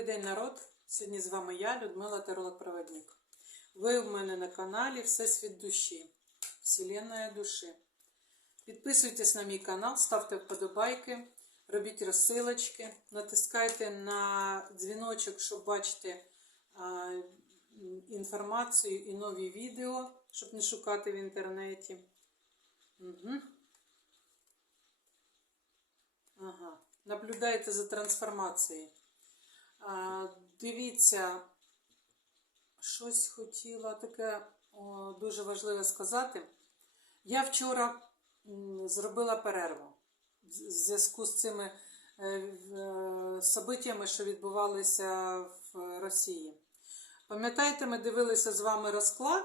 Добрий день, народ! Сьогодні з вами я, Людмила Теролог-Проводник. Ви в мене на каналі Всесвіт душі, Вселенная душі. Підписуйтесь на мій канал, ставте вподобайки, робіть розсилочки, натискайте на дзвіночок, щоб бачити а, інформацію і нові відео, щоб не шукати в інтернеті. Угу. Ага. Наблюдайте за трансформацією. А, дивіться, щось хотіла таке дуже важливе сказати. Я вчора зробила перерву в зв'язку з цими е, е, событиями, що відбувалися в Росії. Пам'ятаєте, ми дивилися з вами розклад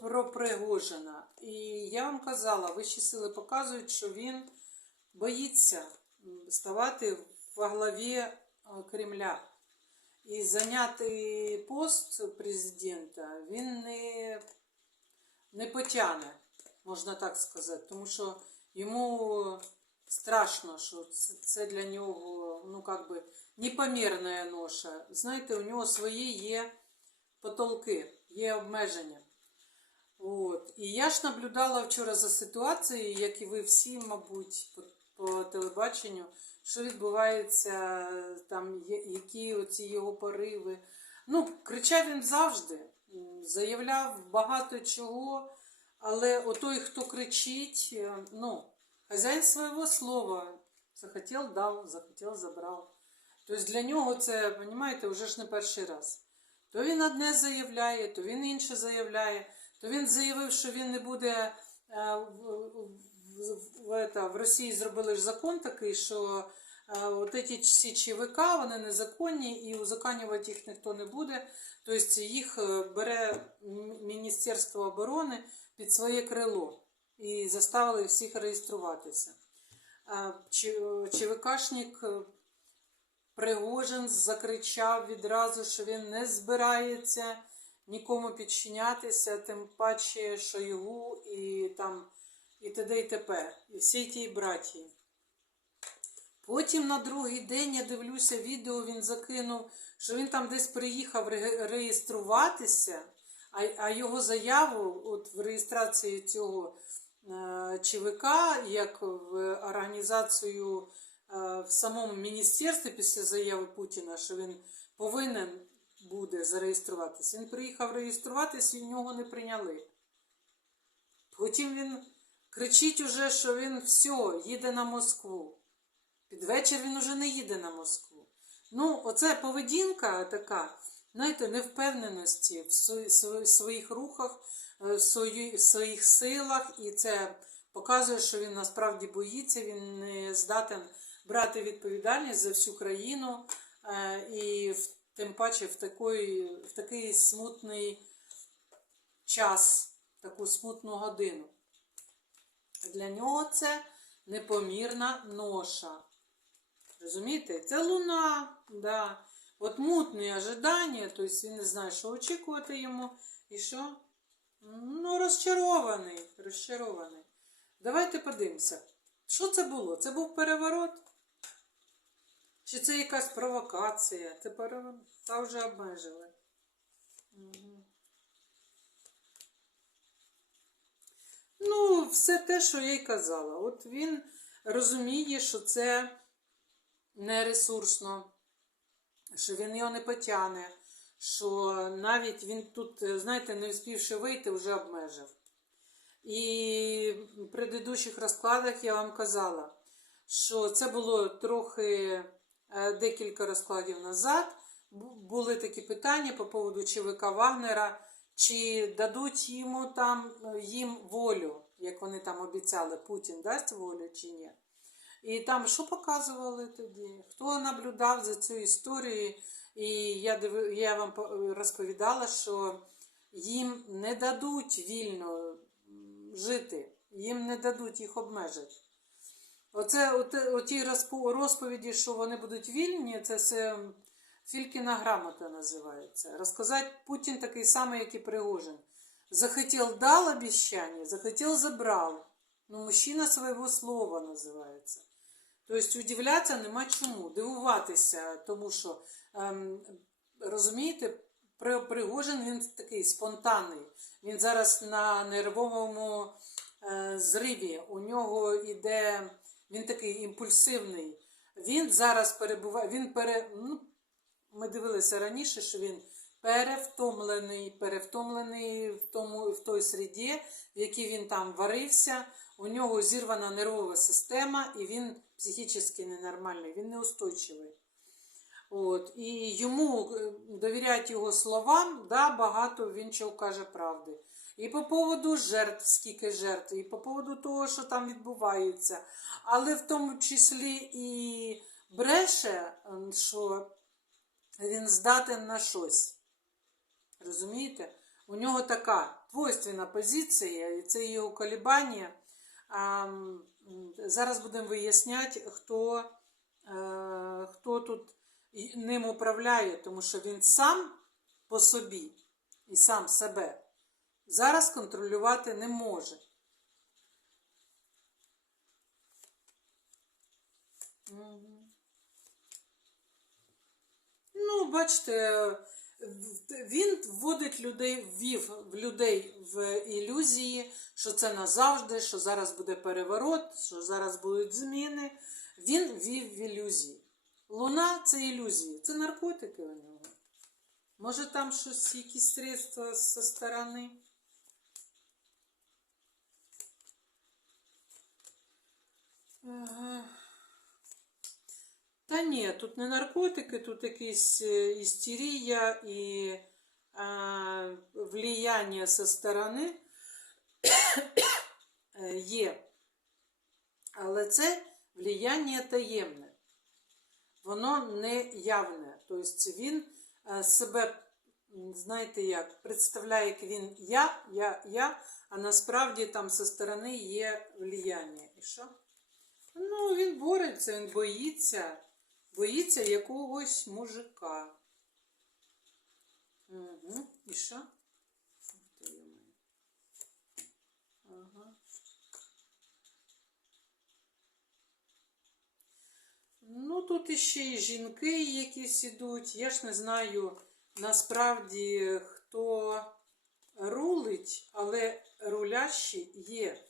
про Пригожина. І я вам казала, вищі сили показують, що він боїться ставати во главі е, Кремля. І зайняти пост президента він не, не потягне, можна так сказати, тому що йому страшно, що це, це для нього ну, как би, непомірна ноша. Знаєте, у нього свої є потолки, є обмеження. От. І я ж наблюдала вчора за ситуацією, як і ви всі, мабуть, по, по телебаченню, що відбувається, там, які оці його пориви. Ну, кричав він завжди, заявляв багато чого, але отой, хто кричить, е, ну, хазяїн свого слова, захотів дав, захотів забрав. Тобто для нього це, розумієте, вже ж не перший раз. То він одне заявляє, то він інше заявляє, то він заявив, що він не буде е, в, это, в Росії зробили ж закон такий, що е, от ці всі ЧВК, вони незаконні і узаконювати їх ніхто не буде. Тобто їх е, бере Міністерство оборони під своє крило і заставили всіх реєструватися. ЧВКшник е, Пригожин закричав відразу, що він не збирається нікому підчинятися, тим паче, що його і там і т.д. і т.п. І всі ті братії. Потім на другий день я дивлюся відео, він закинув, що він там десь приїхав реєструватися, а, його заяву от в реєстрації цього е, ЧВК, як в організацію е, в самому міністерстві після заяви Путіна, що він повинен буде зареєструватися. Він приїхав реєструватися і нього не прийняли. Потім він кричить уже, що він все, їде на Москву. Під вечір він уже не їде на Москву. Ну, оце поведінка така, знаєте, невпевненості в сво- сво- своїх рухах, е, в своїх силах, і це показує, що він насправді боїться, він не здатен брати відповідальність за всю країну, е, і тим паче в, такої, в такий смутний час, таку смутну годину. Для нього це непомірна ноша. Розумієте? Це луна, да. От мутне ожидання, тобто він не знає, що очікувати йому. І що? Ну, розчарований, розчарований. Давайте подивимося. Що це було? Це був переворот? Чи це якась провокація? Це переворот? Та вже обмежили. Мгм. Ну, все те, що я й казала. От він розуміє, що це не ресурсно, що він його не потягне, що навіть він тут, знаєте, не встигши вийти, вже обмежив. І в предыдущих розкладах я вам казала, що це було трохи е, декілька розкладів назад. Були такі питання по поводу ЧВК Вагнера, чи дадуть йому там е, їм волю, як вони там обіцяли, Путін дасть волю чи ні. І там що показували тоді? Хто наблюдав за цю історію? І я, диви, я вам розповідала, що їм не дадуть вільно жити, їм не дадуть їх обмежити. Оце оті розповіді, що вони будуть вільні, це все Фількіна грамота називається. Розказати Путін такий самий, як і Пригожин. Захотів дал обіцяння, захотів забрав. Ну, мужчина своего слова називається. Тобто удивлятися нема чому, дивуватися, тому що, ем, розумієте, Пригожин він такий спонтанний. Він зараз на нервовому е, зриві. У нього іде, він такий імпульсивний. Він зараз перебуває, він пере, ну, ми дивилися раніше, що він перевтомлений, перевтомлений в, тому, в той середі, в якій він там варився. У нього зірвана нервова система, і він психічно ненормальний, він неустойчивий. От, і йому е, довіряють його словам, да, багато він чого каже правди. І по поводу жертв, скільки жертв, і по поводу того, що там відбувається. Але в тому числі і бреше, ем, що він здатен на щось. Розумієте? У нього така двойственна позиція, і це його колебання. А, зараз будемо виясняти, хто, е, хто тут ним управляє, тому що він сам по собі і сам себе зараз контролювати не може. Мгм. Ну, бачите, він вводить людей, ввів людей в ілюзії, що це назавжди, що зараз буде переворот, що зараз будуть зміни. Він ввів в ілюзії. Луна це ілюзії, це наркотики у нього. Може там щось, якісь средства зі сторони. Ага. Та ні, тут не наркотики, тут якісь е, істерія і е, влияння зі сторони е, є. Але це влияння таємне. Воно не явне. Тобто він е, себе, знаєте як, представляє, як він я, я, я, а насправді там зі сторони є влияння. І що? Ну, він бореться, він боїться, боїться якогось мужика. Угу. І що? Ага. Ну, тут іще і жінки якісь ідуть. Я ж не знаю насправді, хто рулить, але рулящі є.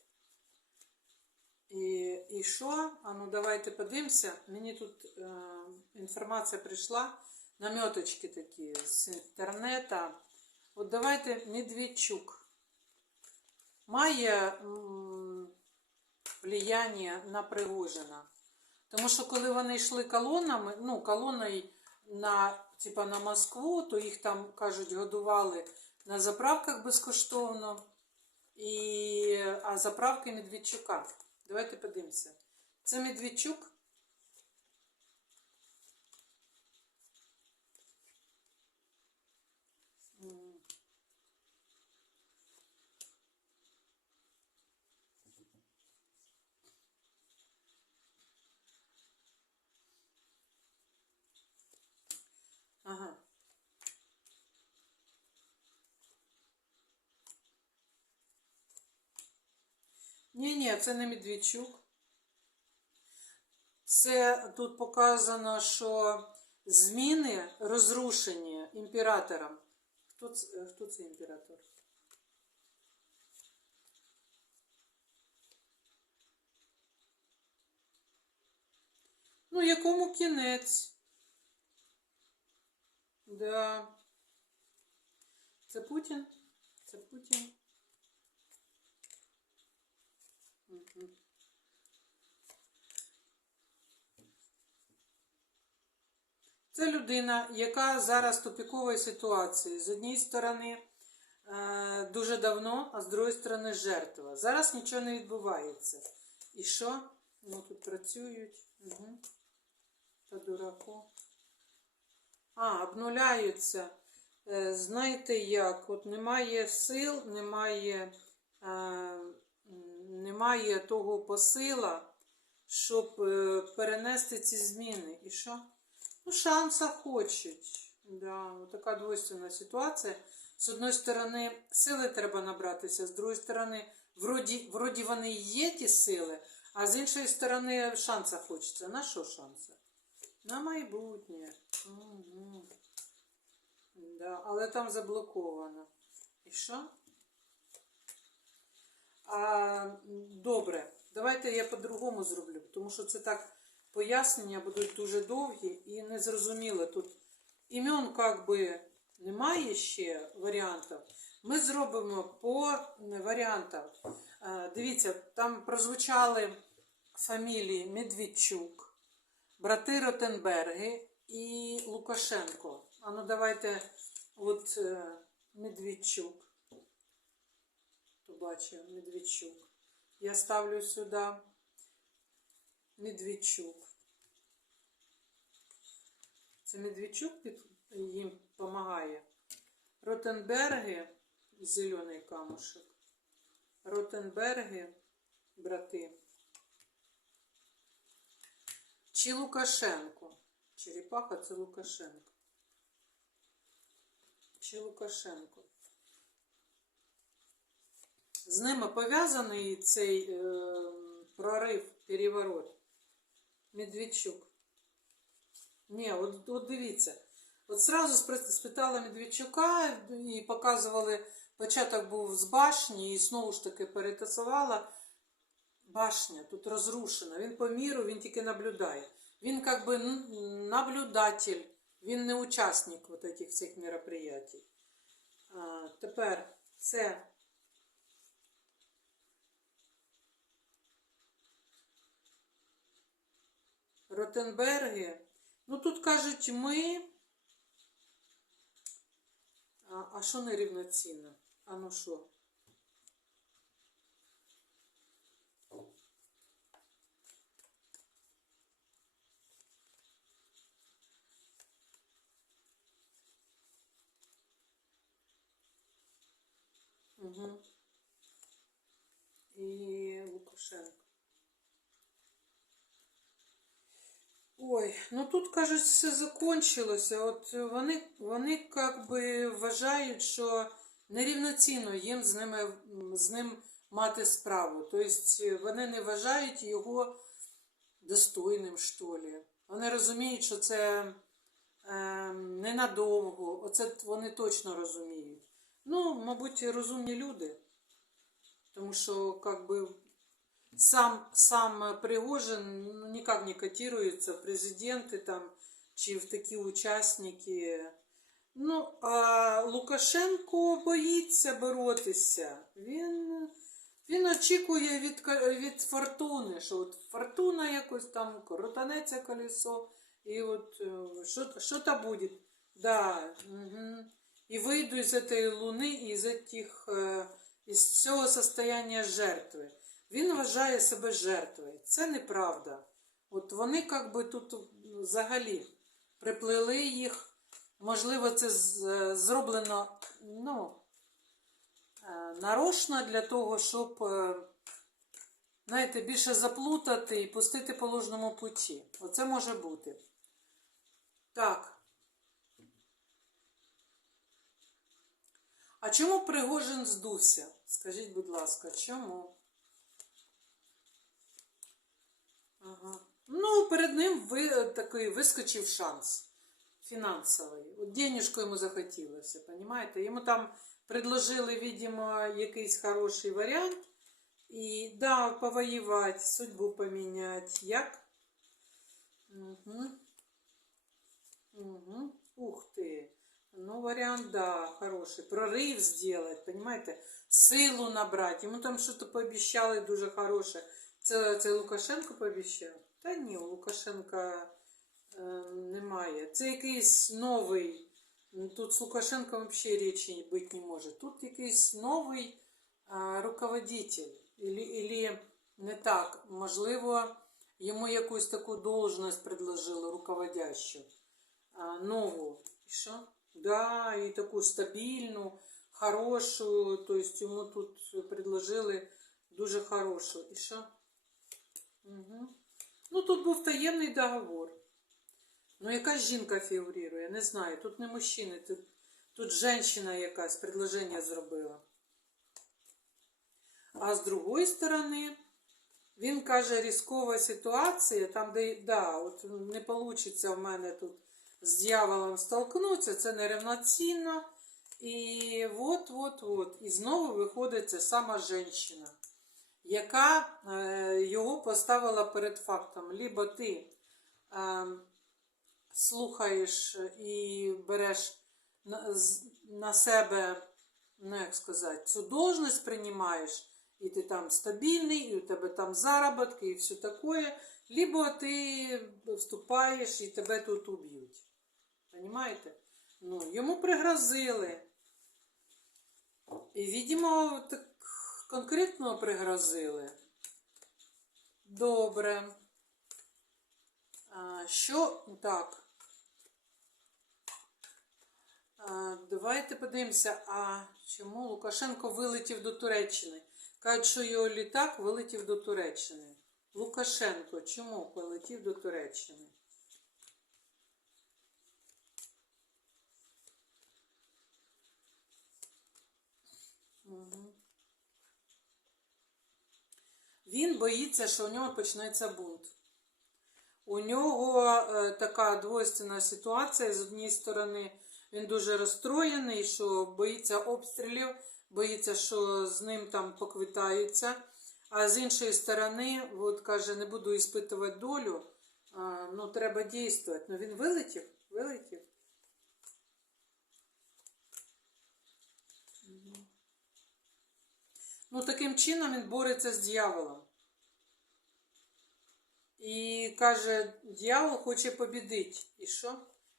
І, і що? А ну давайте подивимося. Мені тут е, інформація прийшла, наміточки такі з інтернету. От давайте Медведчук має м, влияння на Пригожина. Тому що коли вони йшли колонами, ну, колоною на, типа, на Москву, то їх там, кажуть, годували на заправках безкоштовно. І, а заправки Медведчука. Давайте подивимося. Це Медведчук. М. Ага. Ні, ні, це не Медведчук. Це тут показано, що зміни розрушені імператором. Хто це, хто це імператор? Ну, якому кінець? Да. Це Путін? Це Путін. Це людина, яка зараз в тупіковій ситуації. З однієї сторони е, дуже давно, а з другої сторони жертва. Зараз нічого не відбувається. І що? Ну тут працюють. Угу. Та дурако. А, обнуляються. Е, Знаєте як? От немає сил, немає, е, немає того посила, щоб перенести ці зміни. І що? Ну, шанса хочуть. Да, от така двойственна ситуація. З одної сторони, сили треба набратися, з другої сторони, вроді, вроді вони є ті сили, А з іншої сторони, шанса хочеться. На що шанса? На майбутнє. Угу. Да, але там заблоковано. І що? А, добре, давайте я по-другому зроблю, тому що це так пояснення будуть дуже довгі і незрозуміло. Тут імен як би немає ще варіантів. Ми зробимо по варіантам. Е, Дивіться, там прозвучали фамілії Медведчук, брати Ротенберги і Лукашенко. А ну давайте от е, Медведчук. Побачив Медведчук. Я ставлю сюди Медведчук. Це Медведчук під, їм допомагає. Ротенберги, зелений камушек. Ротенберги, брати. Чи Лукашенко? Черепаха це Лукашенко. Чи Лукашенко? З ними пов'язаний цей е, прорив, переворот. Медведчук. Ні, от, от дивіться. От сразу спитала Медведчука і показували, початок був з башні, і знову ж таки перетасувала. Башня тут розрушена. Він по міру, він тільки наблюдає. Він як би наблюдатель, він не учасник этих всіх мероприятий. А, тепер це Ротенберги. Ну тут кажуть ми. А, а що нерівноцінно? А ну що? Угу. І Лукашенко. Ой, ну тут, кажуть, все закончилося. От вони, вони як би вважають, що нерівноцінно їм з, ними, з ним мати справу. Тобто вони не вважають його достойним, що ли. Вони розуміють, що це е, ненадовго. Оце вони точно розуміють. Ну, мабуть, розумні люди. Тому що, як би, сам, сам Пригожин ну, никак не котируется в президенты там, чи в такі учасники. Ну, а Лукашенко боїться боротися. Він, він очікує від, від фортуни, що от фортуна якось там крутанеться колесо, і от е, що, що то буде. Да, угу. І вийду з цієї луни, і з цих, е, із цього состояння жертви. Він вважає себе жертвою. Це неправда. От вони як би тут взагалі приплели їх. Можливо, це зроблено ну, е, нарочно для того, щоб е, знаєте, більше заплутати і пустити по ложному путі. Оце може бути. Так. А чому Пригожин здувся? Скажіть, будь ласка, чому? Ага. Ну, перед ним ви, такий вискочив шанс фінансовий. От денежку йому захотілося, понимаєте? Йому там предложили, видимо, якийсь хороший варіант. І да, повоювати, судьбу поміняти. Як? Угу. Угу. Ух ты. Ну, вариант, да, хороший. Прорыв сделать, понимаете? Силу набрать. Ему там что-то пообещали дуже хороше. Це, це Лукашенко пообіцяв? Та ні, у Лукашенка е, немає. Це якийсь новий. Тут з Лукашенком взагалі речі бути не може. Тут якийсь новий е, руководитель. Ілі, не так. Можливо, йому якусь таку должність предложили руководящу. А, нову. І що? Да, і таку стабільну, хорошу. Тобто йому тут предложили дуже хорошу. І що? Угу. Ну, тут був таємний договор. Ну, якась жінка фігурує, не знаю. Тут не мужчина, тут, тут жінка якась предложення зробила. А з другої сторони, Він каже, різкова ситуація, там, де да, от не вийде в мене тут з дьяволом столкнутися, це нерівноцінно. І от, от, от. І знову виходить ця сама жінка, яка е, його поставила перед фактом. Либо ти е, слухаєш і береш на, на себе, ну як сказати, цю должність приймаєш, і ти там стабільний, і у тебе там заробітки, і все таке, либо ти вступаєш і тебе тут уб'ють. Понимаєте? Ну, йому пригрозили. І, видимо, так конкретно пригрозили. Добре. Що так? Давайте подивимося, а чому Лукашенко вилетів до Туреччини? Кажуть, що його літак вилетів до Туреччини. Лукашенко чому полетів до Туреччини? Мгм. Він боїться, що у нього почнеться бунт. У нього е, така двойственна ситуація. З однієї сторони, він дуже розстроєний, що боїться обстрілів, боїться, що з ним там поквитаються. А з іншої сторони, от каже, не буду іспитувати долю, а, ну треба дійствувати. Ну він вилетів, вилетів. Ну, таким чином він бореться з дьяволом. І каже, дьявол хоче побідити. І що?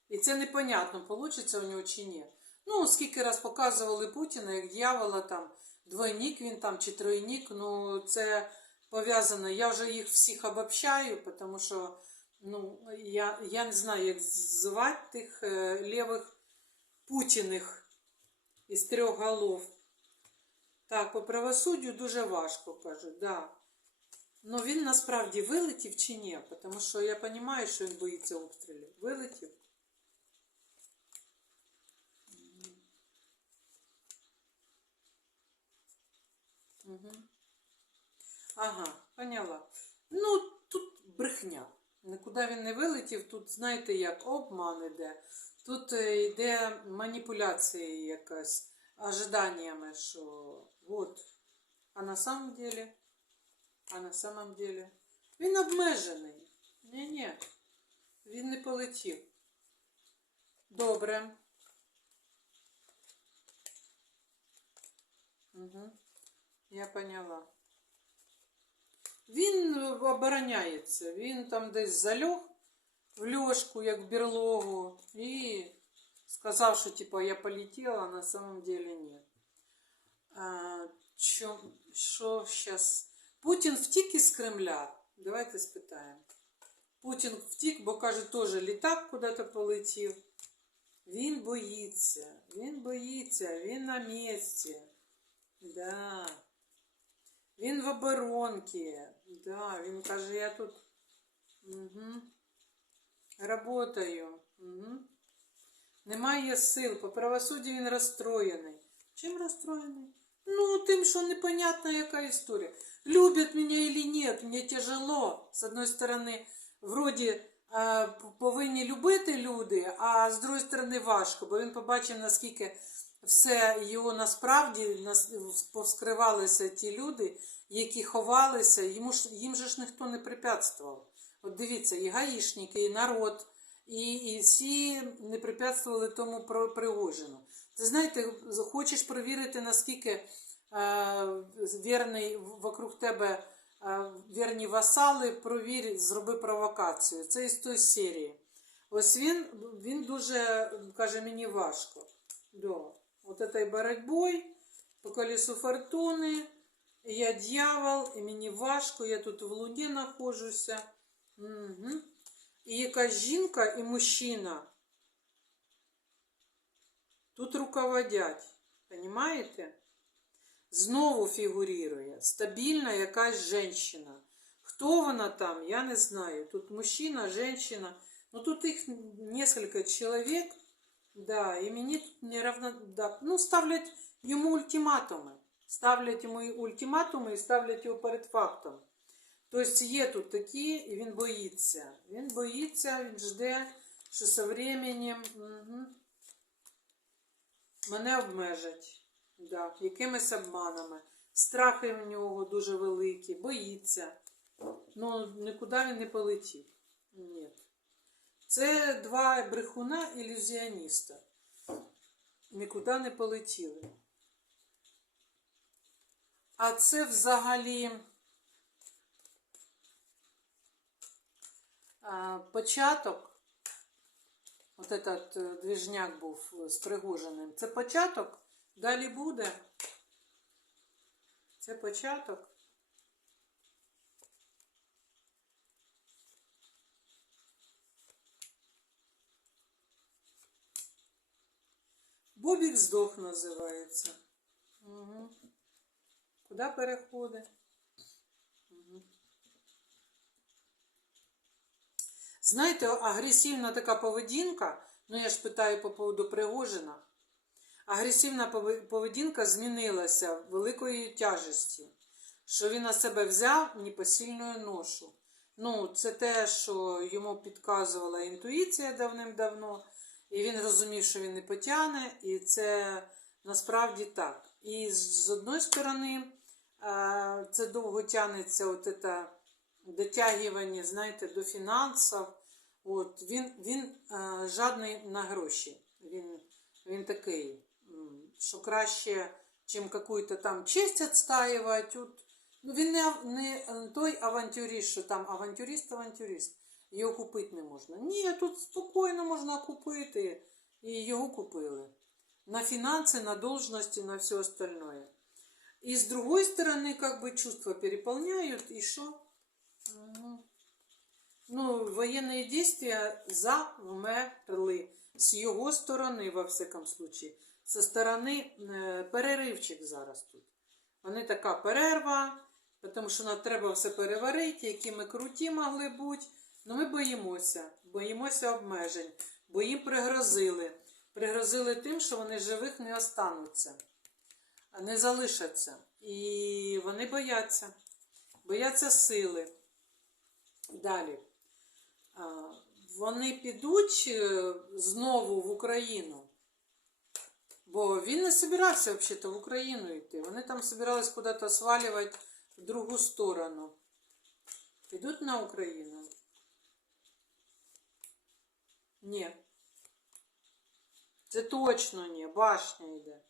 І це непонятно, вийде у нього чи ні. Ну, скільки раз показували Путіна, як дьявола там, двойник він там чи тройник, ну це пов'язано. Я вже їх всіх обобщаю, тому що ну, я, я не знаю, як звати тих е, лівих Путіних із трьох голов. Так, по правосуддю дуже важко, кажуть, да. Ну він насправді вилетів чи ні? Тому що я розумію, що він боїться обстрілів. Вилетів. Угу. Ага, поняла. Ну, тут брехня. Нікуди він не вилетів, тут, знаєте, як обман іде. Тут е, йде маніпуляція якась, ожиданнями, що от. А на самом деле, а на самом деле, він обмежений. Ні-ні, він не полетів. Добре. Угу. Я поняла. Він обороняється. Він там десь зальох в льошку, як в берлогу, і сказав, що типа я полетіла, а на самом деле ні. А, що зараз? Путін втік із Кремля? Давайте спитаємо. Путін втік, бо каже, теж літак куди-то полетів. Він боїться, він боїться, він на місці. Да. Він в оборонці. Да, він каже, я тут угу. работаю. Угу. Немає сил. По правосуддю він розстроєний. Чим розстроєний? Ну, тим, що непонятна яка історія. Любят меня или нет, мені тяжело. З одної сторони, вроді е, повинні любити люди, а з другої сторони важко, бо він побачив, наскільки все його насправді повскривалися ті люди, які ховалися, йому ж, їм же ж ніхто не препятствував. От дивіться, і гаїшники, і народ, і, і всі не препятствували тому Пригожину. Ти знаєте, хочеш перевірити, наскільки вірний вокруг тебе е, вірні васали, провір, зроби провокацію. Це із тої серії. Ось він, він дуже каже, мені важко. Да. Вот этой боротьбой по колесу фортуни. Я дьявол, і мені важко, я тут в луні нахожуся. Угу. І якась жінка і мужчина тут руководять. Понимаєте? Знову фігурує стабільна якась жінка. Хто вона там, я не знаю. Тут мужчина, жінка. Ну тут їх несколько чоловік. Да, і мені тут не равно... да. Ну, ставлять йому ультиматуми. Ставлять йому ультиматуми і ставлять його перед фактом. Тобто є тут такі, і він боїться. Він боїться, він жде, що со временем угу, мене обмежать. Да, якимись обманами. Страхи в нього дуже великі, боїться. Ну, нікуди він не полетить. Ні. Це два брехуна ілюзіоніста. Нікуди не полетіли. А це взагалі початок. От этот е, двіжняк був з Пригожиним. Це початок, далі буде. Це початок. Бобік здох називається. Угу. Куди переходить? Угу. Знаєте, агресивна така поведінка, ну я ж питаю по поводу Пригожина. Агресивна поведінка змінилася великої тяжесті, що він на себе взяв непосильну ношу. Ну, це те, що йому підказувала інтуїція давним-давно, і він розумів, що він не потягне, і це насправді так. І з одної сторони, це довго тягнеться от це дотягування, знаєте, до фінансів. От, він він жадний на гроші. Він, він такий, що краще, чим якусь там честь відстаювати. От, ну, він не, ав- не е, той авантюрист, що там авантюрист-авантюрист. Його купити не можна. Ні, тут спокійно можна купити. І його купили. На фінанси, на должності, на все остальное. И с другой стороны, как бы чувства переполняют, и что? Мгм. Ну, военные действия завмерли. З його сторони, во всякому случае. Со сторони е, переривчик зараз тут. Вони така перерва, тому що нам треба все переварити, які ми круті могли бути. Ну ми боїмося, боїмося обмежень, бо їм пригрозили. Пригрозили тим, що вони живих не остануться, не залишаться. І вони бояться, бояться сили. Далі. Вони підуть е, знову в Україну. Бо він не собирався взагалі в Україну йти. Вони там собирались куди-то свалювати в другу сторону. Підуть на Україну? Ні. Це точно ні. Башня йде.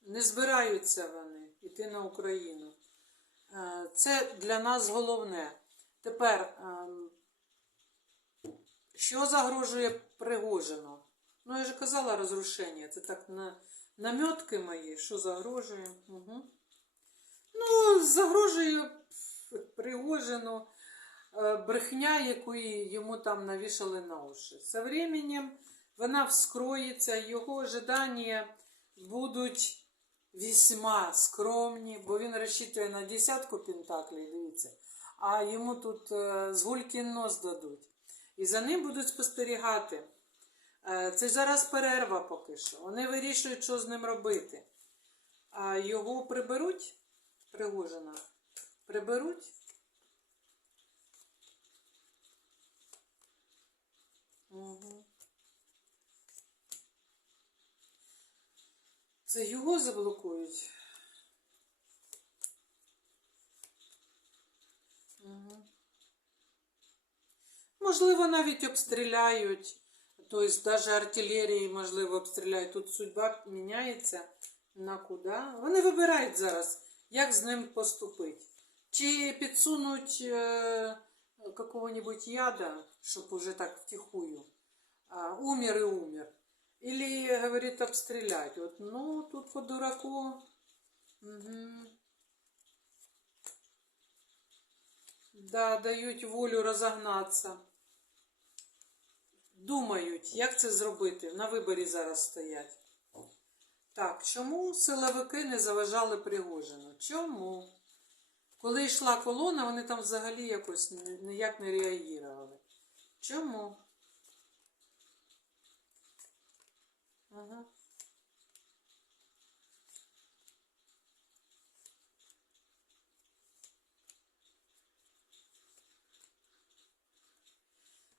Не збираються вони йти на Україну. Е, Це для нас головне. Тепер, ем, що загрожує Пригожину? Ну, я ж казала розрушення. Це так на намітки мої, що загрожує. Угу. Ну, загрожує Пригожину е, брехня, яку йому там навішали на уші. Со временем вона вскроється, його ожидання будуть весьма скромні, бо він розчитує на десятку пентаклей, дивіться, а йому тут е, з гулькін нос дадуть. І за ним будуть спостерігати. Е, Це зараз перерва поки що. Вони вирішують, що з ним робити. А його приберуть, Пригожина, приберуть. Угу. Це його заблокують. Угу. Можливо, навіть обстріляють. Тобто, навіть артилерії, можливо, обстріляють. Тут судьба міняється на куди. Вони вибирають зараз, як з ним поступити. Чи підсунуть е, какого-нибудь яда, щоб уже так втихую. А, умер и умер. Или, говорит, обстрелять. Вот, ну, тут по дураку. Угу. Да, дають волю розогнатися. Думають, як це зробити. На виборі зараз стоять. Так, чому силовики не заважали Пригожину? Чому? Коли йшла колона, вони там взагалі якось ніяк не реагували. Чому? Ага.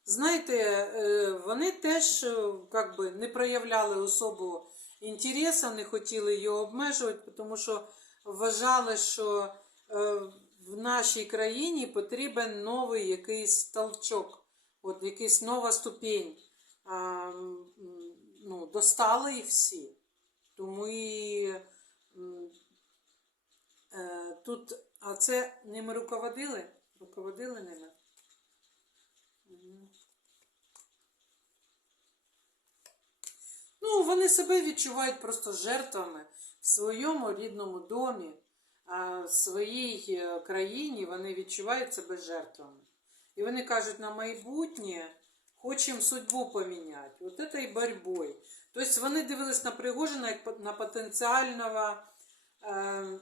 Знаєте, е, вони теж е, как би, не проявляли особу інтересу, не хотіли його обмежувати, тому що вважали, що е, в нашій країні потрібен новий якийсь толчок, от якийсь нова ступінь. Ну, достали їх всі. Тому і е, тут, а це ними руководили? Руководили ними? Ну, вони себе відчувають просто жертвами в своєму рідному домі, в своїй е, країні вони відчувають себе жертвами. І вони кажуть, на майбутнє хочемо судьбу поміняти. От це і боротьбою. Тобто вони дивились на Пригожина як на потенціального е,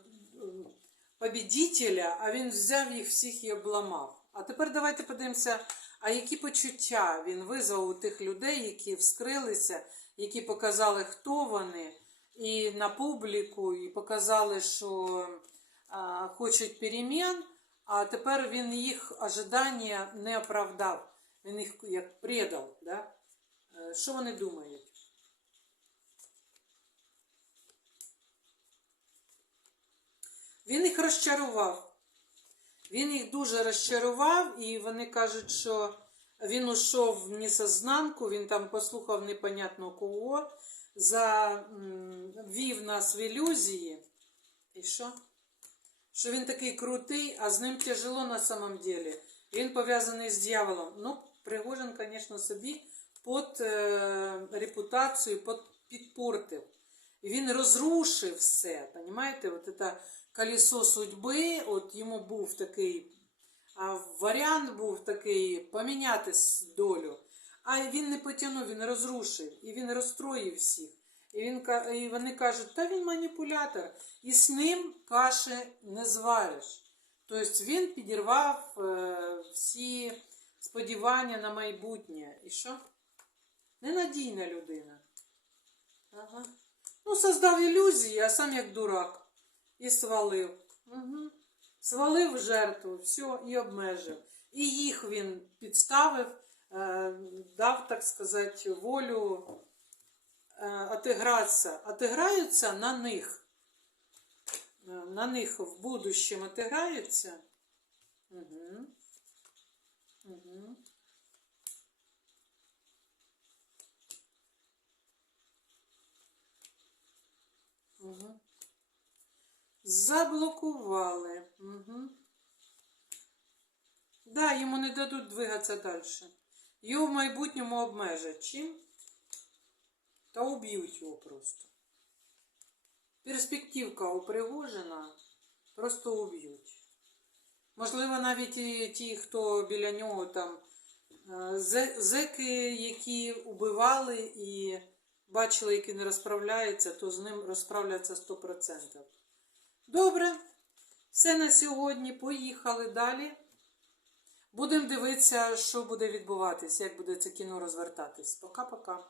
побідителя, а він взяв їх всіх і обламав. А тепер давайте подивимося, а які почуття він визвав у тих людей, які вскрилися, які показали, хто вони, і на публіку, і показали, що а, хочуть перемін, а тепер він їх ожидання не оправдав. Він їх як предав. Да? Е, Що вони думають? Він їх розчарував. Він їх дуже розчарував, і вони кажуть, що він ушов в несознанку, він там послухав непонятно кого, за, м, ввів нас в ілюзії. І що? Що він такий крутий, а з ним тяжело на самом деле. Він пов'язаний з дьяволом. Ну, Пригожин, звісно, собі під е, репутацію під, підпортив. І він розрушив все. Понимаєте, от це колесо судьби, от йому був такий а варіант був такий поміняти долю. А він не потягнув, він розрушив і він розстроїв всіх. І, він, і вони кажуть, та він маніпулятор, і з ним каші не звариш. Тобто він підірвав е, всі сподівання на майбутнє. І що? Ненадійна людина. Ага. Ну, создав ілюзії, а сам як дурак. І свалив. Угу. Свалив жертву, все, і обмежив. І їх він підставив, е, дав, так сказати, волю е, отигратися. Отиграються на них. Е, На них в будущем отиграються. Угу. Угу. Угу. Заблокували. Угу. Да, йому не дадуть двигатися далі. Його в майбутньому обмежать. Чим? Та уб'ють його просто. Перспективка у Пригожина просто уб'ють. Можливо, навіть і ті, хто біля нього там е, зеки, які убивали і бачили, який не розправляється, то з ним розправляться 100%. Добре, все на сьогодні. Поїхали далі. Будемо дивитися, що буде відбуватись, як буде це кіно розвертатись. Пока-пока.